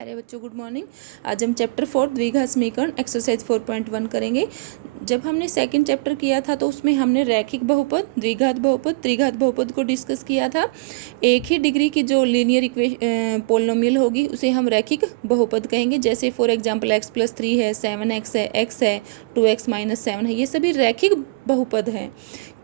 अरे बच्चों, good morning. आज हम चैप्टर 4 द्विघात समीकरण एक्सरसाइज 4.1 करेंगे। जब हमने सेकंड चैप्टर किया था तो उसमें हमने रैखिक बहुपद, द्विघात बहुपद, त्रिघात बहुपद को डिस्कस किया था। एक ही डिग्री की जो लीनियर पोलिनोमियल होगी उसे हम रैखिक बहुपद कहेंगे। जैसे फॉर एग्जांपल x+3 है, 7x है, x है, 2x-7 है, ये सभी रैखिक बहुपद हैं।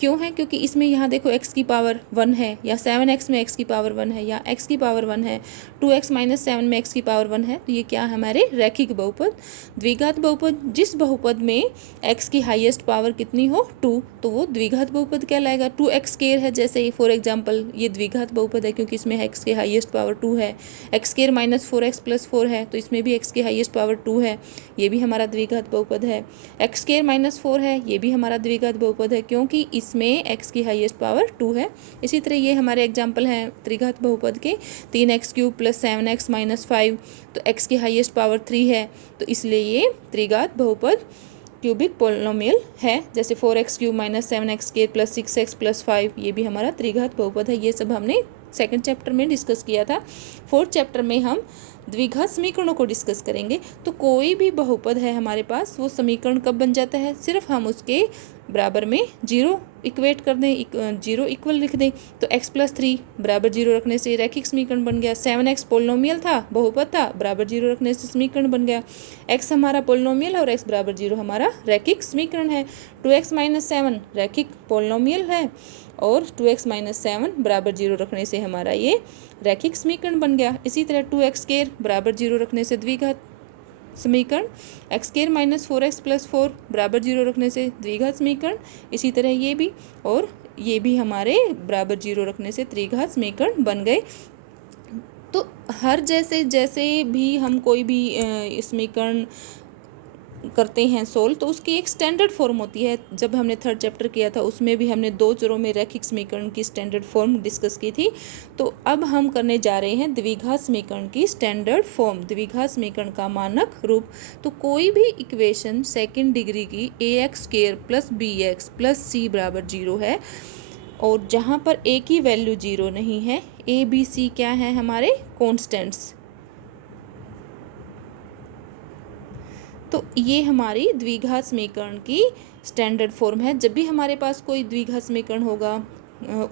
क्यों है? क्योंकि इसमें यहाँ देखो x की पावर 1 है, या 7x में x की पावर 1 है, या x की पावर 1 है, 2x-7 में x की पावर 1 है, तो ये क्या है? हमारे रैखिक बहुपद। द्विघात बहुपद, जिस बहुपद में x की हाईएस्ट पावर कितनी हो 2, तो वो द्विघात बहुपद कहलाएगा। 2x² है, जैसे फॉर एग्जांपल ये द्विघात बहुपद है क्योंकि इसमें x की हाईएस्ट पावर 2 है। x² - 4x + 4 है, तो इसमें भी x की हाईएस्ट पावर 2 है, ये भी हमारा द्विघात बहुपद है। x² - 4 है, ये भी हमारा द्विघात बहुपद है क्योंकि इसमें x की हाईएस्ट पावर 2 है। इसी तरह ये हमारे एग्जाम्पल हैं त्रिघात बहुपद के। 3x³ + 7x - 5, तो x की हाईएस्ट पावर 3 है, तो इसलिए ये त्रिघात बहुपद क्यूबिक पोलिनोमियल है। जैसे 4x³ - 7x² + 6x + 5, ये भी हमारा त्रिघात बहुपद है। ये सब हमने सेकंड चैप्टर में डिस्कस किया था। फोर्थ चैप्टर में हम द्विघात समीकरणों को डिस्कस करेंगे। तो कोई भी बहुपद है हमारे पास, वो समीकरण कब बन जाता है? सिर्फ हम उसके बराबर में 0 इक्वेट कर दें, 0 इक्वल लिख दें, तो x+3 बराबर 0 रखने से रैखिक समीकरण बन गया। 7x पोलिनोमियल था, बहुपद था, बराबर 0 रखने से समीकरण बन गया। x हमारा पोलिनोमियल है और x बराबर 0 हमारा रैखिक समीकरण है। 2x - 7 रैखिक पोलिनोमियल है और 2x - 7 बराबर 0 रखने से हमारा ये रैखिक समीकरण बन गया। इसी तरह 2x² बराबर 0 रखने से द्विघात समीकरण, x² - 4x + 4 बराबर 0 रखने से द्विघात समीकरण, इसी तरह ये भी और ये भी हमारे बराबर 0 रखने से त्रिघात समीकरण बन गए। तो हर जैसे जैसे भी हम कोई भी समीकरण करते हैं सोल्व, तो उसकी एक स्टैंडर्ड फॉर्म होती है। जब हमने थर्ड चैप्टर किया था उसमें भी हमने 2 चरों में रैखिक समीकरण की स्टैंडर्ड फॉर्म डिस्कस की थी। तो अब हम करने जा रहे हैं द्विघात समीकरण की स्टैंडर्ड फॉर्म, द्विघात समीकरण का मानक रूप। तो कोई भी इक्वेशन सेकेंड डिग्री की ax² + bx + c बराबर 0 है, और जहाँ पर a की वैल्यू 0 नहीं है, a b c क्या है? हमारे कॉन्स्टेंट्स। तो ये हमारी द्विघात समीकरण की स्टैंडर्ड फॉर्म है। जब भी हमारे पास कोई द्विघात समीकरण होगा,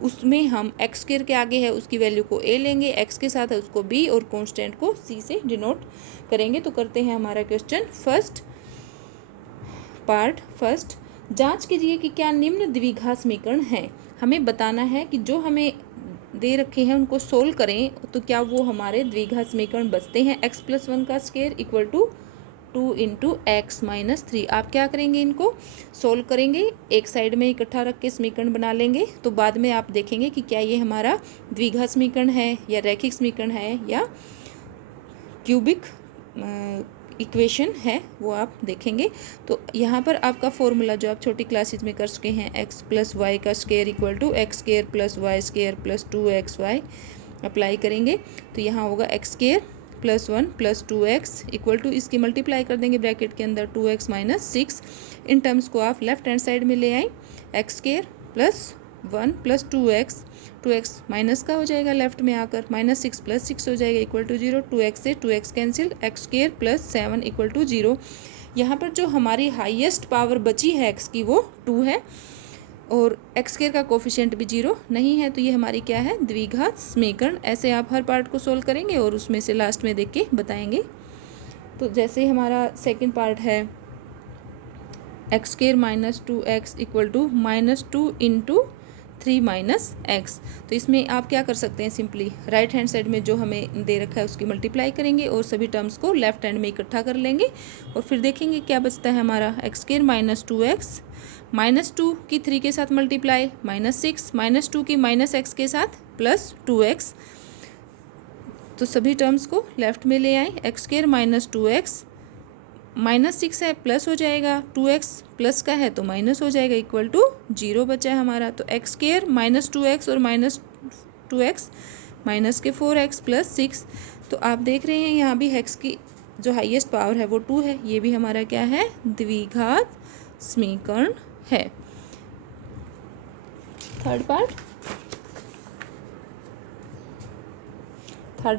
उसमें हम x² के आगे है उसकी वैल्यू को a लेंगे, x के साथ है उसको b और कांस्टेंट को c से डिनोट करेंगे। तो करते हैं हमारा क्वेश्चन फर्स्ट पार्ट। फर्स्ट, जांच कीजिए कि क्या निम्न द्विघात समीकरण है। हमें बताना है कि जो हमें दे रखे हैं उनको सोल्व करें तो क्या वो हमारे द्विघात समीकरण बचते हैं। x+1 का स्क्वायर इक्वल टू 2 × x - 3। आप क्या करेंगे? इनको सोल्व करेंगे, एक साइड में इकट्ठा रख के समीकरण बना लेंगे। तो बाद में आप देखेंगे कि क्या ये हमारा द्विघात समीकरण है या रैखिक समीकरण है या क्यूबिक इक्वेशन है, वो आप देखेंगे। तो यहाँ पर आपका फॉर्मूला जो आप छोटी क्लासेज में कर चुके हैं, x+y का square equal to x² + y² + 2xy apply करेंगे। तो यहाँ होगा x² + 1 + 2x इक्वल टू, इसकी मल्टीप्लाई कर देंगे ब्रैकेट के अंदर 2x - 6। इन टर्म्स को आप लेफ्ट हैंड साइड में ले आए। x² + 1 + 2x माइनस का हो जाएगा लेफ्ट में आकर, -6 + 6 हो जाएगा इक्वल टू 0। 2x से 2x cancel, x² + 7 equal to 0। यहाँ पर जो हमारी हाईएस्ट पावर बची है x की वो 2 है और x² का कोफिशिएंट भी 0 नहीं है, तो ये हमारी क्या है? द्विघात समीकरण। ऐसे आप हर पार्ट को सोल्व करेंगे और उसमें से लास्ट में देख के बताएंगे। तो जैसे हमारा सेकंड पार्ट है x² - 2x equal to -2 × 3 - x। तो इसमें आप क्या कर सकते हैं? सिंपली राइट हैंड साइड में जो हमें दे रखा है उसकी मल्टीप्लाई करेंगे और सभी टर्म्स को लेफ्ट हैंड में इकट्ठा कर लेंगे और फिर देखेंगे क्या बचता है हमारा। x² - 2x, -2 की 3 के साथ मल्टीप्लाई, -6, -2 की -x के साथ प्लस 2x। तो सभी टर्म्स को लेफ्ट में ले आए। x² - 2x, -6 है प्लस हो जाएगा, 2x प्लस का है तो माइनस हो जाएगा इक्वल टू 0 बचा है हमारा। तो x² - 2x और -2x माइनस के 4x + 6। तो आप देख रहे हैं यहाँ भी x की जो हाईएस्ट पावर है वो 2 है। ये भी हमारा क्या है? द्विघात समीकरण है। थर्ड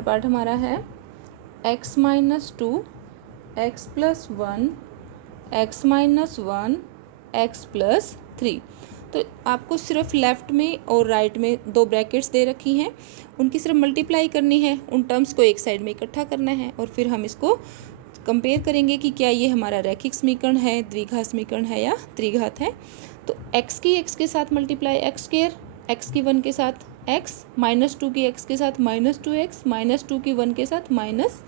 पार्ट हमारा है x minus two, x plus one, x minus one, x plus three. तो आपको सिर्फ लेफ़्ट में और राइट में दो ब्रैकेट्स दे रखी हैं, उनकी सिर्फ मल्टीप्लाई करनी है, उन टर्म्स को एक साइड में इकट्ठा करना है और फिर हम इसको कंपेयर करेंगे कि क्या ये हमारा रैखिक समीकरण है, द्विघात समीकरण है या त्रिघात है। तो x की x के साथ मल्टीप्लाई एक्स स्क्वायर, x की 1 के साथ x, माइनस 2 की x के साथ माइनस 2x, माइनस 2 की 1 के साथ माइनस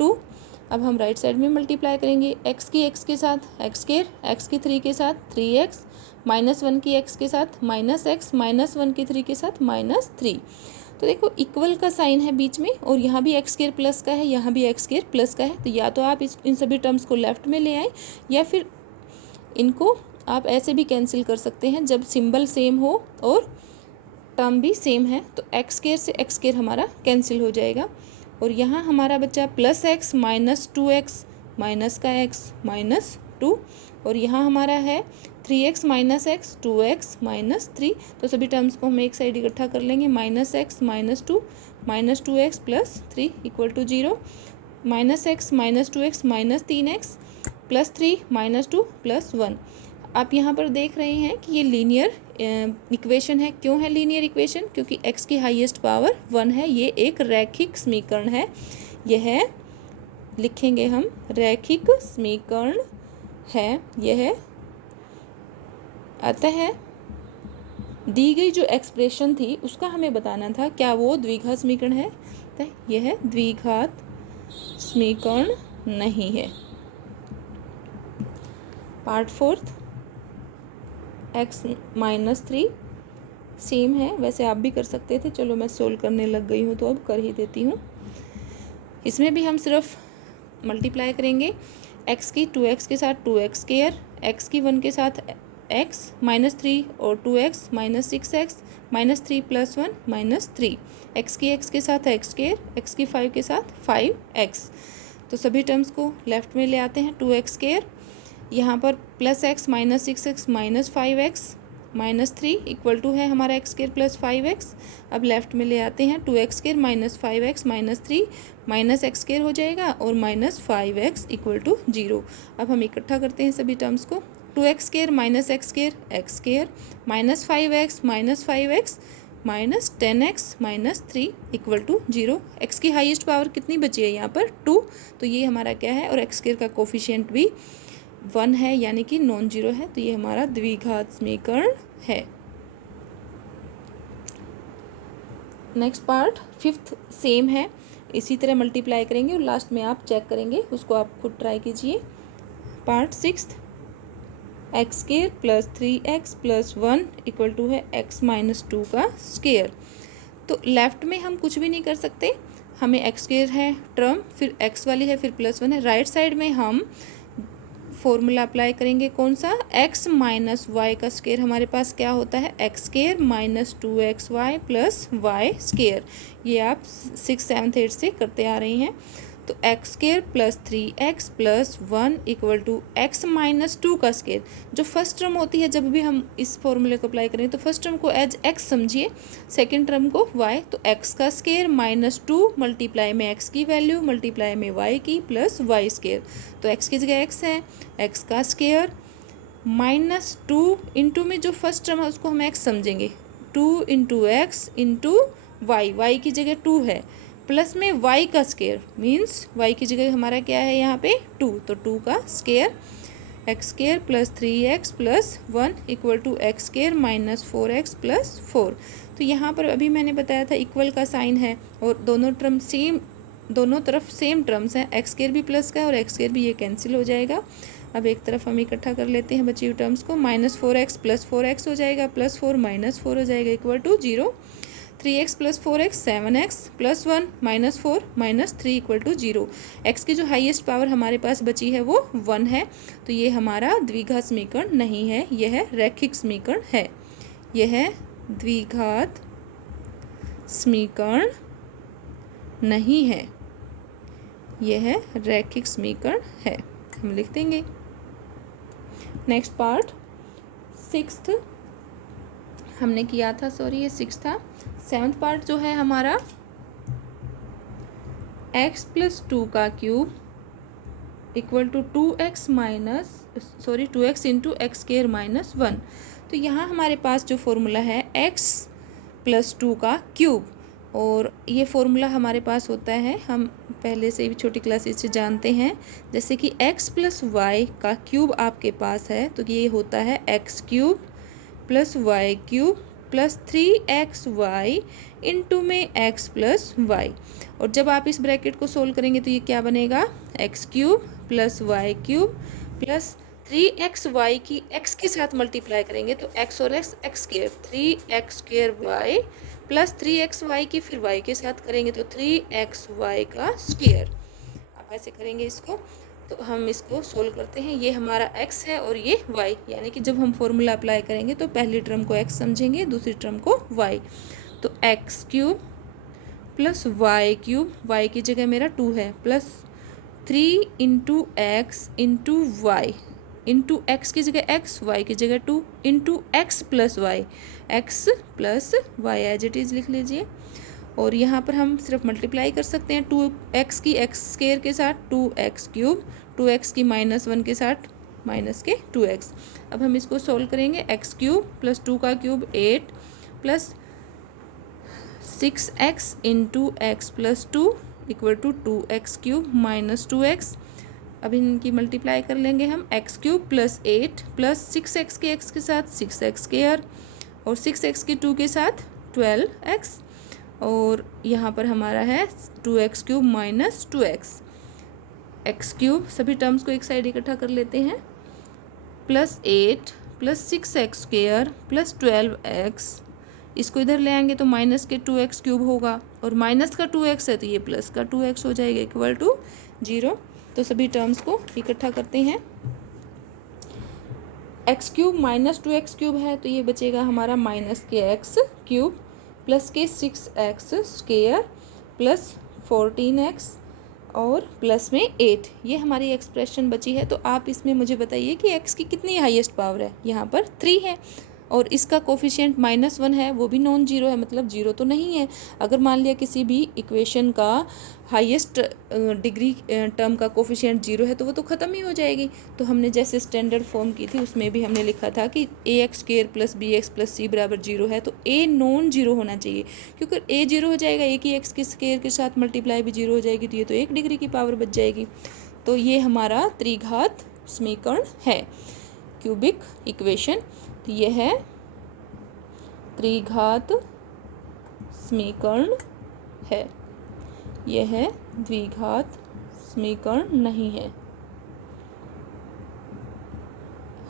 2। अब हम राइट साइड में मल्टीप्लाई करेंगे x की x के साथ एक्स स्क्वायर, x की 3 के साथ 3x, माइनस 1 की x के साथ माइनस x, माइनस 1 की 3 के साथ माइनस 3। तो देखो इक्वल का साइन है बीच में और यहाँ भी एक्स स्क्वायर प्लस का है, यहाँ भी एक्स स्क्वायर प्लस का है। तो या तो आप इन सभी टर्म्स को लेफ्ट में ले आए या फिर इनको आप ऐसे भी कैंसिल कर सकते हैं जब सिंबल सेम हो और टर्म भी सेम है। तो एक्स स्क्वायर से एक्स स्क्वायर हमारा कैंसिल हो जाएगा और यहाँ हमारा बच्चा plus x minus 2x, minus का x माइनस 2, और यहाँ हमारा है 3x minus x, 2x minus 3। तो सभी टर्म्स को हम एक साइड इकट्ठा कर लेंगे, minus x minus 2, minus 2x plus 3 equal to 0, minus x minus 2x minus 3x plus 3 minus 2 plus 1। आप यहाँ पर देख रहे हैं कि ये लीनियर इक्वेशन है। क्यों है लीनियर इक्वेशन? क्योंकि x की हाईएस्ट पावर 1 है। ये एक रैखिक समीकरण है। यह लिखेंगे हम रैखिक समीकरण है। यह अतः दी गई जो एक्सप्रेशन थी उसका हमें बताना था क्या वो द्विघात समीकरण है। तो यह द्विघात समीकरण नहीं है। पार्ट 4 x माइनस 3 सेम है, वैसे आप भी कर सकते थे। चलो मैं सोल्व करने लग गई हूँ तो अब कर ही देती हूँ। इसमें भी हम सिर्फ मल्टीप्लाई करेंगे x की 2x के साथ 2x स्क्वायर, x की 1 के साथ x माइनस 3 और 2x minus 6x minus 3 plus 1 minus 3, x की x के साथ x स्क्वायर, x की 5 के साथ 5x। तो सभी टर्म्स को लेफ्ट में ले आते हैं। 2x स्क्वायर, यहाँ पर plus x minus 6x minus 5x minus 3 equal to है हमारा x स्क्वायर प्लस 5x। अब लेफ्ट में ले आते हैं 2x square minus 5x minus 3 minus x square हो जाएगा और माइनस 5x इक्वल टू 0। अब हम इकट्ठा करते हैं सभी टर्म्स को। 2x square minus x square, x square minus 5x minus 5x minus 10x minus 3 equal to 0। x की हाईएस्ट पावर कितनी बची है यहाँ पर 2, तो ये हमारा क्या है, और x स्क्वायर का कोफिशिएंट भी 1 है यानी कि नॉन जीरो है। तो ये हमारा द्विघात समीकरण है। नेक्स्ट पार्ट 5th सेम है, इसी तरह मल्टीप्लाई करेंगे और लास्ट में आप चेक करेंगे, उसको आप खुद ट्राई कीजिए। Part 6 x square plus 3x plus 1 equal to है x माइनस 2 का स्क्वायर। तो लेफ्ट में हम कुछ भी नहीं कर सकते, हमें एक्स स्क्वायर है टर्म, फिर x वाली है, फिर प्लस 1 है। राइट साइड में हम फॉर्मूला अप्लाई करेंगे, कौन सा, x माइनस वाई का स्क्वायर हमारे पास क्या होता है, x square minus 2xy plus y square. ये आप 6th 7th 8th से करते आ रहे हैं। तो x square plus 3x plus 1 equal to x minus 2 का स्क्वायर। जो फर्स्ट टर्म होती है जब भी हम इस फॉर्मूले को अप्लाई करें तो फर्स्ट टर्म को एज x समझिए, सेकेंड टर्म को y। तो x का स्क्वायर माइनस 2 मल्टीप्लाई में x की वैल्यू मल्टीप्लाई में y की प्लस वाई स्क्वायर। तो x की जगह x है, x का स्क्वायर माइनस 2 इंटू में जो फर्स्ट टर्म है उसको हम x समझेंगे, 2 into x into y, y की जगह 2 है, प्लस में y का स्क्वायर मीन्स y की जगह हमारा क्या है यहाँ पे 2, तो 2 का square, x square plus 3x plus 1 equal to x square minus 4x plus 4। तो यहाँ पर अभी मैंने बताया था इक्वल का साइन है और दोनों टर्म सेम, दोनों तरफ सेम टर्म्स हैं, एक्स स्क्वायर भी प्लस का है और एक्स स्क्वायर भी, ये कैंसिल हो जाएगा। अब एक तरफ हम इकट्ठा कर लेते हैं बची हुई टर्म्स को, माइनस 4x प्लस 4x हो जाएगा, प्लस 4 माइनस 4 हो जाएगा equal to 0। 3x plus 4x 7x plus 1 minus 4 minus 3 equal to 0। x की जो हाईएस्ट पावर हमारे पास बची है वो 1 है। तो ये हमारा द्विघात समीकरण नहीं है, यह रैखिक समीकरण है। यह द्विघात समीकरण नहीं है, यह रैखिक समीकरण है, हम लिख देंगे। नेक्स्ट पार्ट 6th हमने किया था, सॉरी ये 6 था। 7th पार्ट जो है हमारा एक्स प्लस टू का cube equal to 2x into x square minus 1। तो यहाँ हमारे पास जो फॉर्मूला है x प्लस टू का क्यूब, और ये फॉर्मूला हमारे पास होता है, हम पहले से भी छोटी क्लासेस से जानते हैं, जैसे कि x प्लस वाई का क्यूब आपके पास है तो ये होता है x cube plus y cube plus 3xy into में x प्लस वाई। और जब आप इस ब्रैकेट को सोल्व करेंगे तो ये क्या बनेगा, x cube plus y cube plus 3xy की x के साथ मल्टीप्लाई करेंगे तो x और x x square 3x square y plus 3xy की फिर y के साथ करेंगे तो 3xy का स्क्वायर। आप ऐसे करेंगे इसको, तो हम इसको सोल्व करते हैं। ये हमारा x है और ये y, यानी कि जब हम फॉर्मूला अप्लाई करेंगे तो पहली टर्म को x समझेंगे, दूसरी टर्म को y। तो x cube plus y cube, y की जगह मेरा 2 है, plus 3 into x into y, into x की जगह x, y की जगह 2, into x plus y, x plus y as it is लिख लीजिए। और यहाँ पर हम सिर्फ मल्टीप्लाई कर सकते हैं 2x की x स्क्वायर के साथ 2x क्यूब, 2x की -1 के साथ माइनस के 2x। अब हम इसको सोल्व करेंगे, x क्यूब प्लस 2 का cube 8 plus 6x into x plus 2 equal to 2x cube minus 2x। अब इनकी मल्टीप्लाई कर लेंगे हम, x cube plus 8 plus 6x के x के साथ 6x स्क्वायर और 6x के 2 के साथ 12x, और यहाँ पर हमारा है 2x cube minus 2x, x cube, सभी टर्म्स को एक साइड इकट्ठा कर लेते हैं, plus 8 plus 6x square plus 12x, इसको इधर ले आएंगे तो माइनस के 2x क्यूब होगा और माइनस का 2x है तो ये प्लस का 2x हो जाएगा इक्वल टू 0। तो सभी टर्म्स को इकट्ठा करते हैं, x cube minus 2x cube है तो ये बचेगा हमारा माइनस के x क्यूब प्लस के 6x स्क्वायर प्लस 14x और प्लस में 8। ये हमारी एक्सप्रेशन बची है। तो आप इसमें मुझे बताइए कि x की कितनी हाईएस्ट पावर है, यहाँ पर 3 है और इसका कोफिशिएंट -1 है, वो भी नॉन जीरो है, मतलब जीरो तो नहीं है। अगर मान लिया किसी भी इक्वेशन का हाईएस्ट डिग्री टर्म का कोफिशिएंट 0 है तो वो तो ख़त्म ही हो जाएगी। तो हमने जैसे स्टैंडर्ड फॉर्म की थी उसमें भी हमने लिखा था कि ax square plus bx plus c बराबर 0 है, तो a नॉन जीरो होना चाहिए, क्योंकि a 0 हो जाएगा, a की x के स्क्वायर के साथ मल्टीप्लाई भी 0 हो जाएगी, तो ये तो 1 डिग्री की पावर बच जाएगी। तो ये हमारा त्रिघात समीकरण है, क्यूबिक इक्वेशन। तो यह है त्रिघात समीकरण है, यह है द्विघात समीकरण नहीं है।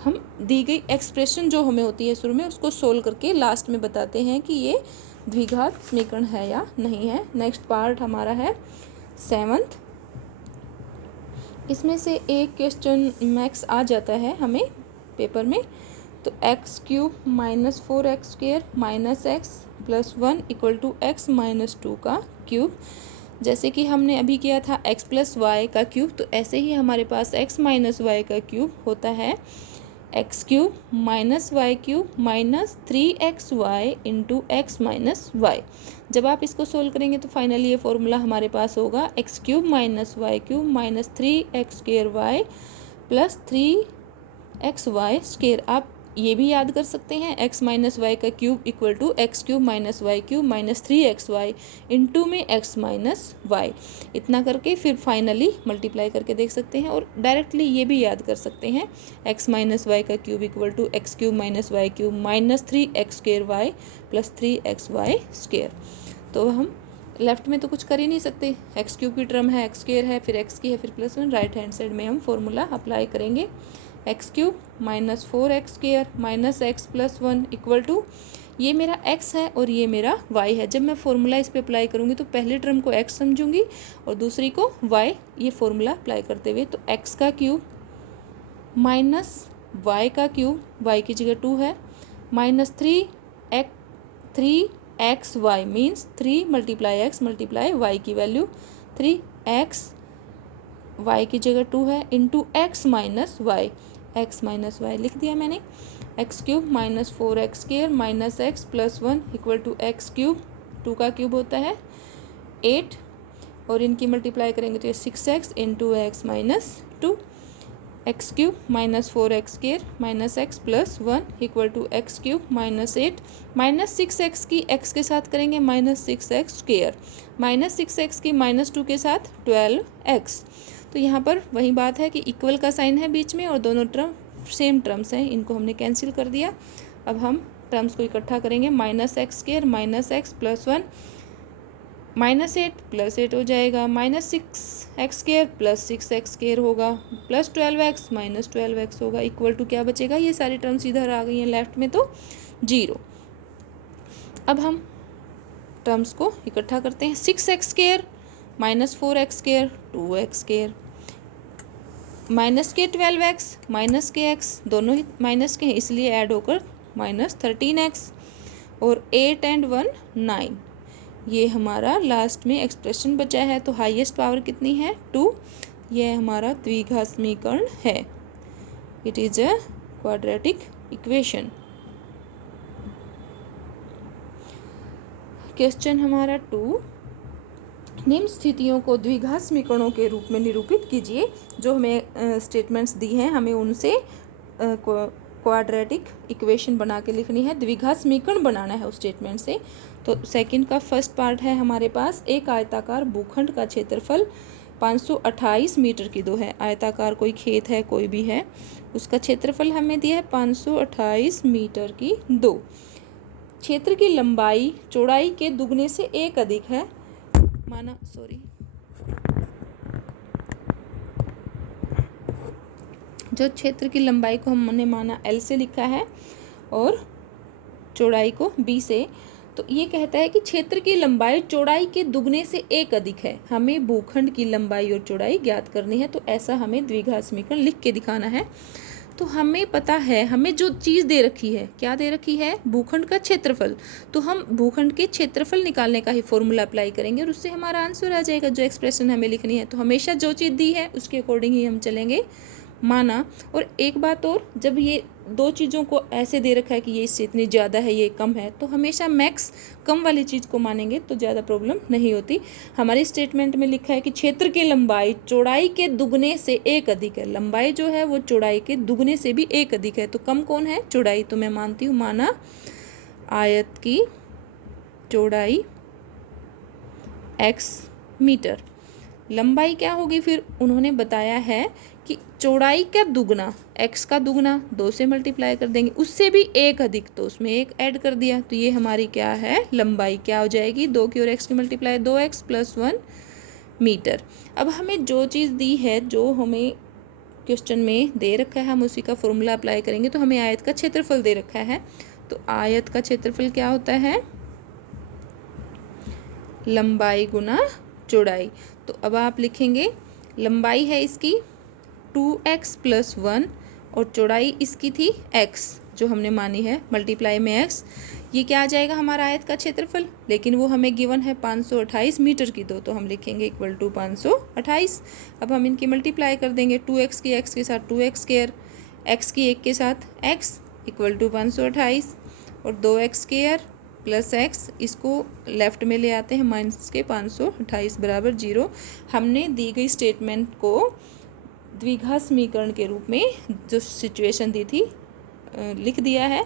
हम दी गई एक्सप्रेशन जो हमें होती है शुरू में उसको सोल्व करके लास्ट में बताते हैं कि ये द्विघात समीकरण है या नहीं है। नेक्स्ट पार्ट हमारा है 7th। इसमें से एक क्वेश्चन मैक्स आ जाता है हमें पेपर में, तो x cube minus 4x square minus x plus 1 equal to x minus 2 का क्यूब। जैसे कि हमने अभी किया था x प्लस वाई का क्यूब, तो ऐसे ही हमारे पास x माइनस वाई का क्यूब होता है x cube minus y cube minus 3xy into x minus y. जब आप इसको सोल्व करेंगे तो फाइनली ये फॉर्मूला हमारे पास होगा x cube minus y cube minus 3x square y plus 3xy square. आप ये भी याद कर सकते हैं x माइनस वाई का cube equal to x cube minus y cube minus 3xy into में x माइनस वाई। इतना करके फिर फाइनली मल्टीप्लाई करके देख सकते हैं, और डायरेक्टली ये भी याद कर सकते हैं x माइनस वाई का cube equal to x cube minus y cube minus 3x square y plus 3xy square. तो हम लेफ्ट में तो कुछ कर ही नहीं सकते, एक्स क्यूब की टर्म है, एक्स स्क्वायर है, फिर एक्स की है, फिर प्लस 1, राइट हैंड साइड में हम फॉर्मूला अप्लाई करेंगे x cube minus 4x square minus x plus 1 equal to, ये मेरा x है और ये मेरा y है। जब मैं फॉर्मूला इस पे अप्लाई करूँगी तो पहली टर्म को x समझूंगी और दूसरी को y, ये फॉर्मूला अप्लाई करते हुए। तो x का क्यूब माइनस y का क्यूब, y की जगह 2 है, minus 3xy means 3 multiply x multiply y की वैल्यू 3x, y की जगह 2 है, into x minus y, x minus y लिख दिया मैंने। X cube minus 4x square minus x plus 1 equal to x cube, 2 का क्यूब होता है 8 और इनकी मल्टीप्लाई करेंगे तो ये 6x into x minus 2, x cube minus 4x² minus x plus 1 equal to x cube minus 8 minus 6x की x के साथ करेंगे माइनस 6x² माइनस 6x की माइनस 2 के साथ 12x। तो यहाँ पर वही बात है कि इक्वल का साइन है बीच में और दोनों टर्म सेम टर्म्स हैं, इनको हमने कैंसिल कर दिया। अब हम टर्म्स को इकट्ठा करेंगे, minus x² minus x plus 1 minus 8 plus 8 हो जाएगा, माइनस 6x² प्लस 6x² होगा, प्लस 12x माइनस 12x होगा, इक्वल टू क्या बचेगा, ये सारी टर्म्स इधर आ गई हैं लेफ्ट में तो 0। अब हम टर्म्स को इकट्ठा करते हैं, 6x² minus 4x² 2x² minus के 12x माइनस के x दोनों ही माइनस के हैं इसलिए ऐड होकर माइनस 13x और 8 एंड 1 9। ये हमारा लास्ट में एक्सप्रेशन बचा है। तो हाईएस्ट पावर कितनी है 2। यह हमारा द्विघात समीकरण है। It is a quadratic equation. Question हमारा 2, निम्न स्थितियों को द्विघात समीकरणों के रूप में निरूपित कीजिए। जो हमें स्टेटमेंट्स दी हैं हमें उनसे क्वाड्रेटिक इक्वेशन बना के लिखनी है, द्विघात समीकरण बनाना है उस स्टेटमेंट से। तो सेकंड का फर्स्ट पार्ट है हमारे पास, एक आयताकार भूखंड का क्षेत्रफल 528 मीटर की 2 है। आयताकार कोई खेत है कोई भी है, उसका क्षेत्रफल हमें दिया है 528 मीटर की 2। क्षेत्र की लंबाई चौड़ाई के दुगने से 1 अधिक है, माना जो क्षेत्र की लंबाई को हमने माना L से लिखा है और चौड़ाई को B से। तो ये कहता है कि क्षेत्र की लंबाई चौड़ाई के दुगने से 1 अधिक है, हमें भूखंड की लंबाई और चौड़ाई ज्ञात करनी है। तो ऐसा हमें द्विघात समीकरण लिख के दिखाना है। तो हमें पता है, हमें जो चीज़ दे रखी है, क्या दे रखी है, भूखंड का क्षेत्रफल। तो हम भूखंड के क्षेत्रफल निकालने का ही फॉर्मूला अप्लाई करेंगे और उससे हमारा आंसर आ जाएगा जो एक्सप्रेशन हमें लिखनी है। तो हमेशा जो चीज़ दी है उसके अकॉर्डिंग ही हम चलेंगे, माना। और एक बात और, जब ये दो चीज़ों को ऐसे दे रखा है कि ये इससे इतनी ज़्यादा है ये कम है, तो हमेशा मैक्स कम वाली चीज़ को मानेंगे तो ज़्यादा प्रॉब्लम नहीं होती। हमारी स्टेटमेंट में लिखा है कि क्षेत्र की लंबाई चौड़ाई के दुगने से 1 अधिक है। लंबाई जो है वो चौड़ाई के दुगने से भी 1 अधिक है, तो कम कौन है, चौड़ाई। तो मैं मानती हूँ, माना आयत की चौड़ाई x मीटर, लंबाई क्या होगी, फिर उन्होंने बताया है कि चौड़ाई का दुगना, x का दुगना 2 से मल्टीप्लाई कर देंगे, उससे भी 1 अधिक, तो उसमें 1 ऐड कर दिया। तो ये हमारी क्या है, लंबाई क्या हो जाएगी, 2 की और x की मल्टीप्लाई 2x प्लस 1 मीटर। अब हमें जो चीज़ दी है, जो हमें क्वेश्चन में दे रखा है, हम उसी का फॉर्मूला अप्लाई करेंगे। तो हमें आयत का क्षेत्रफल दे रखा है, तो आयत का क्षेत्रफल क्या होता है, लंबाई गुना चौड़ाई। तो अब आप लिखेंगे, लंबाई है इसकी 2x प्लस 1 और चौड़ाई इसकी थी x जो हमने मानी है, मल्टीप्लाई में x। ये क्या आ जाएगा, हमारा आयत का क्षेत्रफल। लेकिन वो हमें गिवन है 528 मीटर की 2, तो हम लिखेंगे इक्वल टू 528। अब हम इनकी मल्टीप्लाई कर देंगे, 2x की x के साथ 2x², x की 1 के साथ x इक्वल टू 528 और 2x² प्लस x, इसको लेफ्ट में ले आते हैं माइनस के, 528 बराबर 0। हमने दी गई स्टेटमेंट को द्विघात समीकरण के रूप में जो सिचुएशन दी थी लिख दिया है।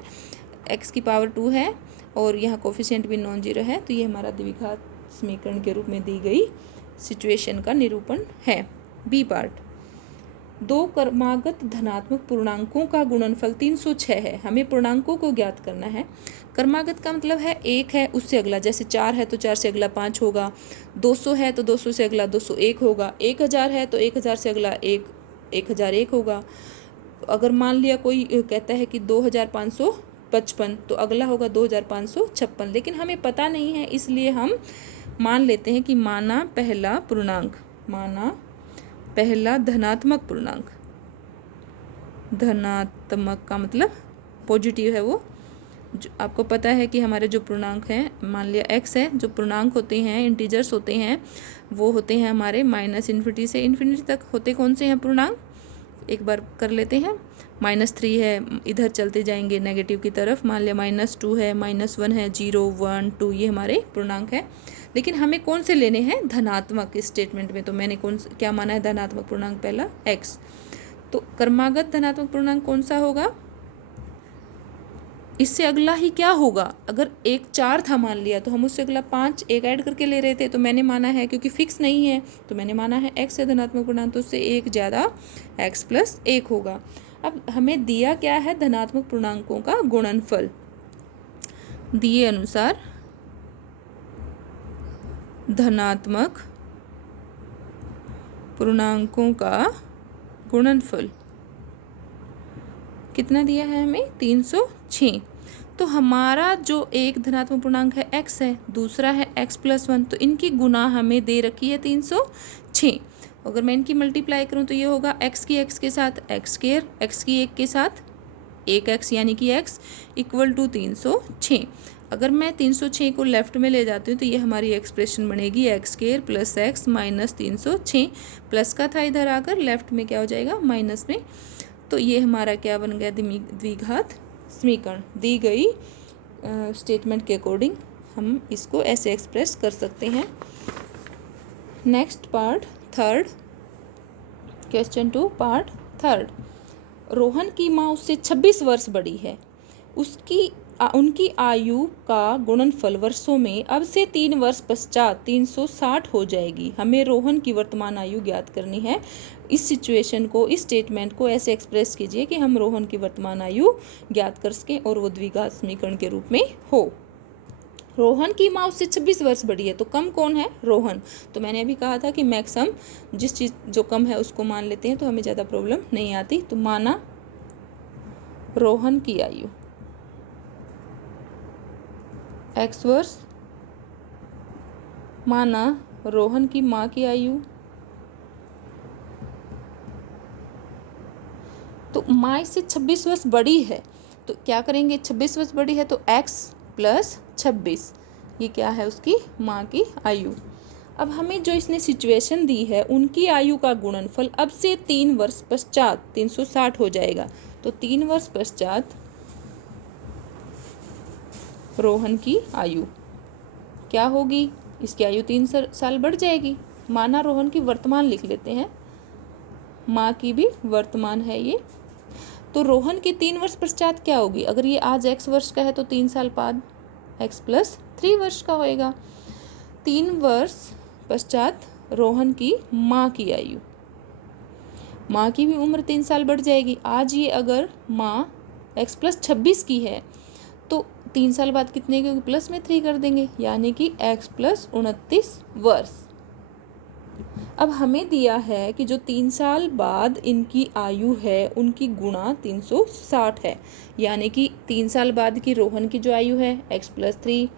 x की पावर 2 है और यहाँ कोफिशिएंट भी नॉन जीरो है, तो ये हमारा द्विघात समीकरण के रूप में दी गई सिचुएशन का निरूपण है। बी पार्ट, 2 क्रमागत धनात्मक पूर्णांकों का गुणनफल 306 है। हमें पूर्णांकों को ज्ञात करना है। क्रमागत का मतलब है 1 है उससे अगला, जैसे 4 है तो 4 से अगला 5 होगा, 200 है तो 200 से अगला 201 होगा, 1000 है तो 1000 से अगला 1001 होगा। अगर मान लिया कोई कहता है कि 2555, तो अगला होगा 2556, लेकिन हमें पता नहीं है, इसलिए हम मान लेते हैं कि माना पहला पूर्णांक, माना पहला धनात्मक पूर्णांक, धनात्मक का मतलब पॉजिटिव है वो। जो आपको पता है कि हमारे जो पूर्णांक हैं, मान लिया x है, जो पूर्णांक होते हैं, इंटीजर्स होते हैं, वो होते हैं हमारे -∞ से ∞ तक होते कौन से हैं पूर्णांक, एक बार कर लेते हैं। -3 है, इधर चलते जाएंगे नेगेटिव की तरफ, मान लिया -2 है, -1 है, 0 1 2, ये हमारे पूर्णांक है। लेकिन हमें कौन से लेने हैं, धनात्मक स्टेटमेंट में। तो मैंने क्या माना है, धनात्मक पूर्णांक पहला x। तो क्रमागत धनात्मक पूर्णांक कौन सा होगा, इससे अगला ही क्या होगा, अगर एक 4 था मान लिया तो हम उससे अगला 5 एक ऐड करके ले रहे थे, तो मैंने माना है क्योंकि फिक्स नहीं है तो मैंने माना है x है धनात्मक पूर्णांक, तो उससे एक ज़्यादा x + 1 होगा। अब हमें दिया क्या है, धनात्मक पूर्णांकों का गुणनफल। दिए अनुसार धनात्मक पूर्णांकों का गुणनफल कितना दिया है हमें, 306। तो हमारा जो एक धनात्मक पूर्णांक है x है, दूसरा है x + 1, तो इनकी गुना हमें दे रखी है 306। अगर मैं इनकी मल्टीप्लाई करूं तो ये होगा x की x के साथ x², x की 1 के साथ 1x यानी कि x = 306। अगर मैं 306 को लेफ्ट में ले जाती हूँ तो ये हमारी एक्सप्रेशन बनेगी x² + x - 306। प्लस का था इधर आकर लेफ्ट में क्या हो जाएगा, माइनस में। तो ये हमारा क्या बन गया, द्विघात समीकरण। दी गई स्टेटमेंट के अकॉर्डिंग हम इसको ऐसे एक्सप्रेस कर सकते हैं। Next part third, question 2 part third. Rohan की माँ उससे 26 वर्ष बड़ी है, उनकी आयु का गुणनफल वर्षों में अब से 3 वर्ष पश्चात 360 हो जाएगी। हमें रोहन की वर्तमान आयु ज्ञात करनी है। इस सिचुएशन को, इस स्टेटमेंट को ऐसे एक्सप्रेस कीजिए कि हम रोहन की वर्तमान आयु ज्ञात कर सकें और वो द्विघात समीकरण के रूप में हो। रोहन की माँ उससे 26 वर्ष बड़ी है, तो कम कौन है, रोहन। तो मैंने अभी कहा था कि मैक्सिमम जिस चीज़ जो कम है उसको मान लेते हैं तो हमें ज़्यादा प्रॉब्लम नहीं आती। तो माना रोहन की आयु x वर्ष, माना रोहन की माँ की आयु, तो माँ इससे 26 वर्ष बड़ी है, तो क्या करेंगे, 26 वर्ष बड़ी है तो x + 26, ये क्या है उसकी माँ की आयु। अब हमें जो इसने सिचुएशन दी है, उनकी आयु का गुणनफल अब से 3 वर्ष पश्चात 360 हो जाएगा। तो 3 वर्ष पश्चात रोहन की आयु क्या होगी, इसकी आयु 3 साल बढ़ जाएगी। माना रोहन की वर्तमान लिख लेते हैं, माँ की भी वर्तमान है ये। तो रोहन की 3 वर्ष पश्चात क्या होगी, अगर ये आज x वर्ष का है तो 3 साल बाद x + 3 वर्ष का होएगा। 3 वर्ष पश्चात रोहन की माँ की आयु, माँ की भी उम्र 3 साल बढ़ जाएगी। आज ये अगर माँ x + 26 की है तो 3 साल बाद कितने की होगी, प्लस में 3 कर देंगे, यानी कि x + 29 वर्ष। अब हमें दिया है कि जो 3 साल बाद इनकी आयु है उनकी गुणा 360 है, यानी कि 3 साल बाद की रोहन की जो आयु है x + 3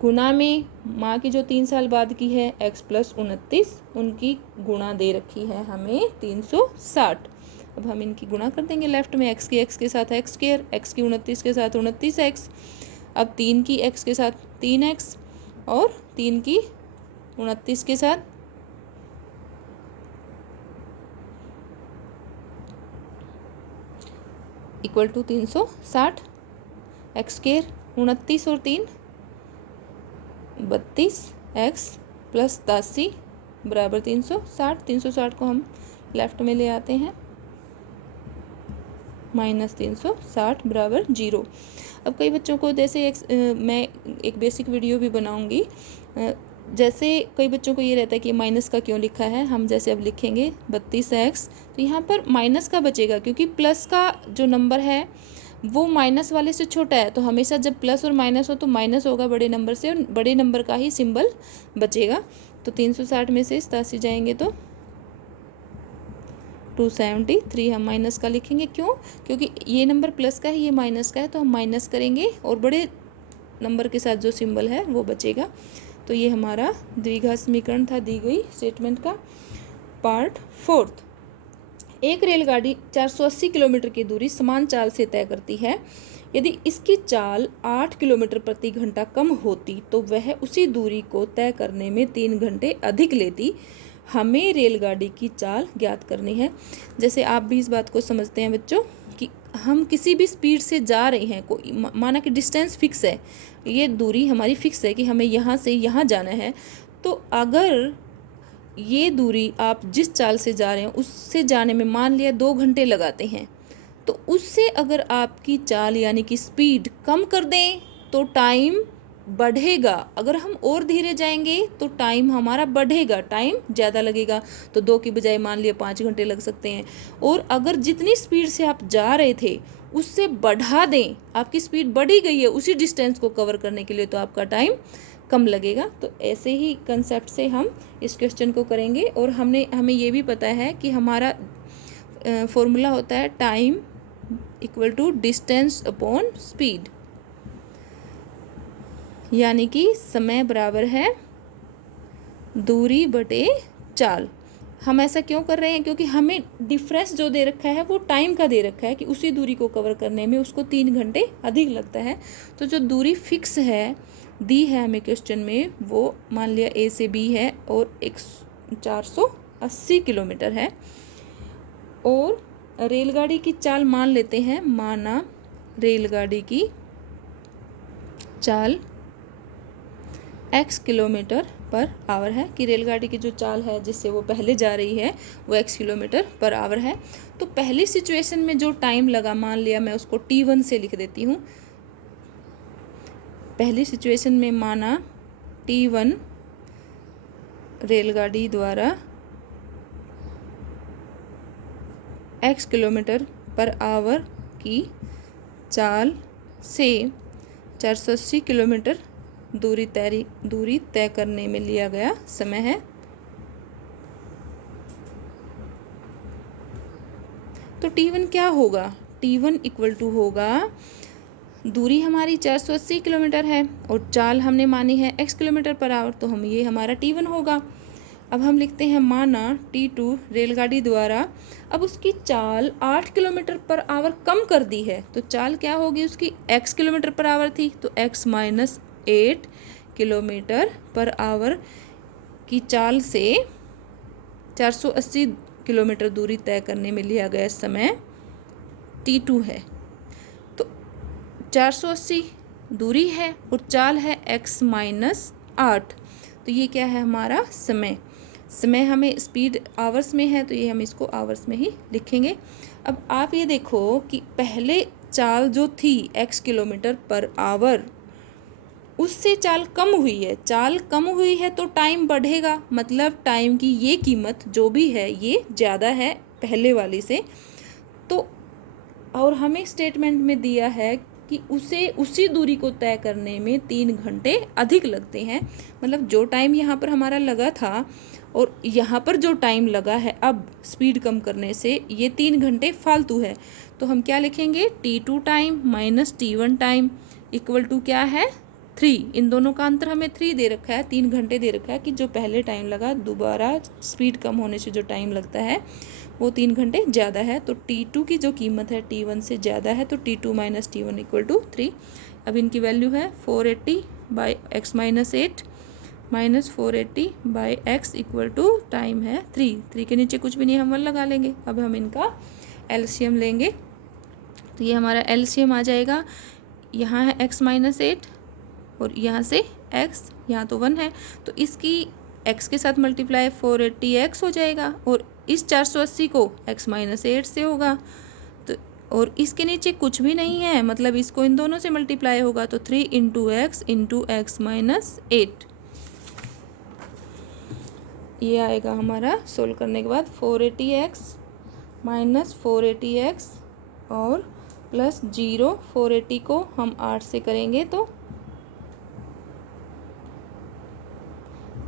गुणा में माँ की जो 3 साल बाद की है x + 29, उनकी गुणा दे रखी है हमें 360। अब हम इनकी गुणा कर देंगे लेफ्ट में, x की x के साथ x², x की 29 के साथ 29x, अब 3 की x के साथ 3x और 3 की 29 के साथ = 360। x² 29 और 3 32, x + 87 = 360। 360 को हम लेफ्ट में ले आते हैं, -360 = 0। अब कई बच्चों को जैसे मैं एक बेसिक वीडियो भी बनाऊंगी, जैसे कई बच्चों को ये रहता है कि माइनस का क्यों लिखा है। हम जैसे अब लिखेंगे 32x, तो यहाँ पर माइनस का बचेगा क्योंकि प्लस का जो नंबर है वो माइनस वाले से छोटा है। तो हमेशा जब प्लस और माइनस हो तो माइनस होगा बड़े नंबर से, और बड़े नंबर का ही सिंबल बचेगा। तो 360 में से 87 जाएंगे तो 273 हम माइनस का लिखेंगे। क्यों, क्योंकि ये नंबर प्लस का है, ये माइनस का है, तो हम माइनस करेंगे और बड़े नंबर के साथ जो सिंबल है वो बचेगा। तो ये हमारा द्विघात समीकरण था दी गई स्टेटमेंट का। पार्ट फोर्थ, एक रेलगाड़ी 480 किलोमीटर की दूरी समान चाल से तय करती है। यदि इसकी चाल 8 किलोमीटर प्रति घंटा कम होती तो वह उसी दूरी को तय करने में 3 घंटे अधिक लेती। हमें रेलगाड़ी की चाल ज्ञात करनी है। जैसे आप भी इस बात को समझते हैं बच्चों कि हम किसी भी स्पीड से जा रहे हैं, कोई माना कि डिस्टेंस फिक्स है, ये दूरी हमारी फिक्स है कि हमें यहाँ से यहाँ जाना है, तो अगर ये दूरी आप जिस चाल से जा रहे हैं उससे जाने में मान लिया 2 घंटे लगाते हैं, तो उससे अगर आपकी चाल यानी कि स्पीड कम कर दें तो टाइम बढ़ेगा। अगर हम और धीरे जाएंगे तो टाइम हमारा बढ़ेगा, टाइम ज़्यादा लगेगा, तो 2 की बजाय मान लिया 5 घंटे लग सकते हैं। और अगर जितनी स्पीड से आप जा रहे थे उससे बढ़ा दें, आपकी स्पीड बढ़ी गई है उसी डिस्टेंस को कवर करने के लिए, तो आपका टाइम कम लगेगा। तो ऐसे ही कंसेप्ट से हम इस क्वेश्चन को करेंगे। और हमें ये भी पता है कि हमारा फॉर्मूला होता है time equal to distance upon speed, यानी कि समय बराबर है दूरी बटे चाल। हम ऐसा क्यों कर रहे हैं? क्योंकि हमें डिफरेंस जो दे रखा है वो टाइम का दे रखा है कि उसी दूरी को कवर करने में उसको 3 घंटे अधिक लगता है। तो जो दूरी फिक्स है दी है हमें क्वेश्चन में, वो मान लिया ए से बी है और 480 किलोमीटर है। और रेलगाड़ी की चाल मान लेते हैं, माना रेलगाड़ी की चाल x किलोमीटर पर आवर है, कि रेलगाड़ी की जो चाल है जिससे वो पहले जा रही है वो x किलोमीटर पर आवर है। तो पहली सिचुएशन में जो टाइम लगा, मान लिया मैं उसको t1 से लिख देती हूँ। पहली सिचुएशन में माना t1 रेलगाड़ी द्वारा x किलोमीटर पर आवर की चाल से 480 किलोमीटर दूरी तय करने में लिया गया समय है। तो t1 क्या होगा? t1 इक्वल टू होगा, दूरी हमारी 480 किलोमीटर है और चाल हमने मानी है x किलोमीटर पर आवर, तो ये हमारा t1 होगा। अब हम लिखते हैं माना t2 रेलगाड़ी द्वारा अब उसकी चाल 8 किलोमीटर पर आवर कम कर दी है, तो चाल क्या होगी उसकी? x किलोमीटर पर आवर थी, तो x minus 8 kilometre per hour की चाल से 480 किलोमीटर दूरी तय करने में लिया गया समय t2 है। तो 480 दूरी है और चाल है x माइनस 8, तो ये क्या है हमारा समय। समय हमें स्पीड आवर्स में है तो ये हम इसको आवर्स में ही लिखेंगे। अब आप ये देखो कि पहले चाल जो थी x किलोमीटर पर आवर, उससे चाल कम हुई है, चाल कम हुई है तो टाइम बढ़ेगा, मतलब टाइम की ये कीमत जो भी है ये ज़्यादा है पहले वाली से। तो और हमें स्टेटमेंट में दिया है कि उसी दूरी को तय करने में 3 घंटे अधिक लगते हैं, मतलब जो टाइम यहाँ पर हमारा लगा था और यहाँ पर जो टाइम लगा है अब स्पीड कम करने से, ये 3 घंटे फालतू है। तो हम क्या लिखेंगे? t2 time minus t1 time equal to क्या है? 3। इन दोनों का अंतर हमें 3 दे रखा है, 3 घंटे दे रखा है कि जो पहले टाइम लगा दोबारा स्पीड कम होने से जो टाइम लगता है वो 3 घंटे ज़्यादा है। तो t2 की जो कीमत है t1 से ज़्यादा है, तो t2 minus t1 equal to 3। अब इनकी वैल्यू है 480 by x minus 8 minus 480 by x equal to time है 3 के नीचे कुछ भी नहीं, हम 1 लगा लेंगे। अब हम इनका एलसीएम लेंगे, तो ये हमारा एलसीएम आ जाएगा, यहाँ है x माइनस 8 और यहाँ से x, यहाँ तो 1 है तो इसकी x के साथ मल्टीप्लाई 480x हो जाएगा, और इस 480 को x माइनस 8 से होगा, तो और इसके नीचे कुछ भी नहीं है, मतलब इसको इन दोनों से मल्टीप्लाई होगा, तो 3 इंटू एक्स माइनस 8। ये आएगा हमारा सोल्व करने के बाद 480x माइनस 480x और प्लस 0। 480 को हम 8 से करेंगे तो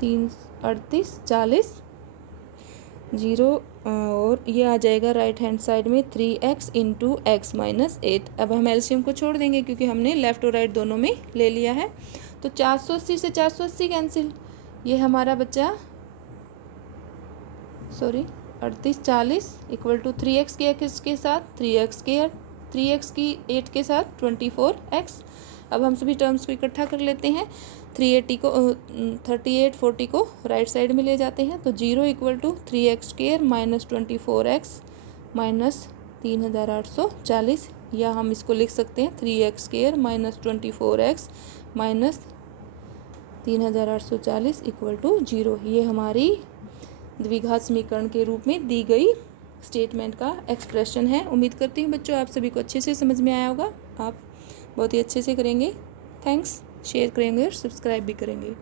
3 38 40 0, और ये आ जाएगा राइट हैंड साइड में 3x इंटू एक्स माइनस 8। अब हम एलसीएम को छोड़ देंगे क्योंकि हमने लेफ़्ट और राइट दोनों में ले लिया है। तो 480 से 480 कैंसिल, ये हमारा बच्चा 38 40 इक्वल टू 3x के x के साथ 3x की 8 के साथ 24x। अब हम सभी टर्म्स को इकट्ठा कर लेते हैं। 380 को 38 40 को राइट साइड में ले जाते हैं, तो 0 equal to 3x square minus 24x minus 3840, या हम इसको लिख सकते हैं 3x² minus 24x minus 3840 equal to 0। ये हमारी द्विघात समीकरण के रूप में दी गई स्टेटमेंट का एक्सप्रेशन है। उम्मीद करती हूँ बच्चों आप सभी को अच्छे से समझ में आया होगा। आप बहुत ही अच्छे से करेंगे। थैंक्स। शेयर करेंगे और सब्सक्राइब भी करेंगे।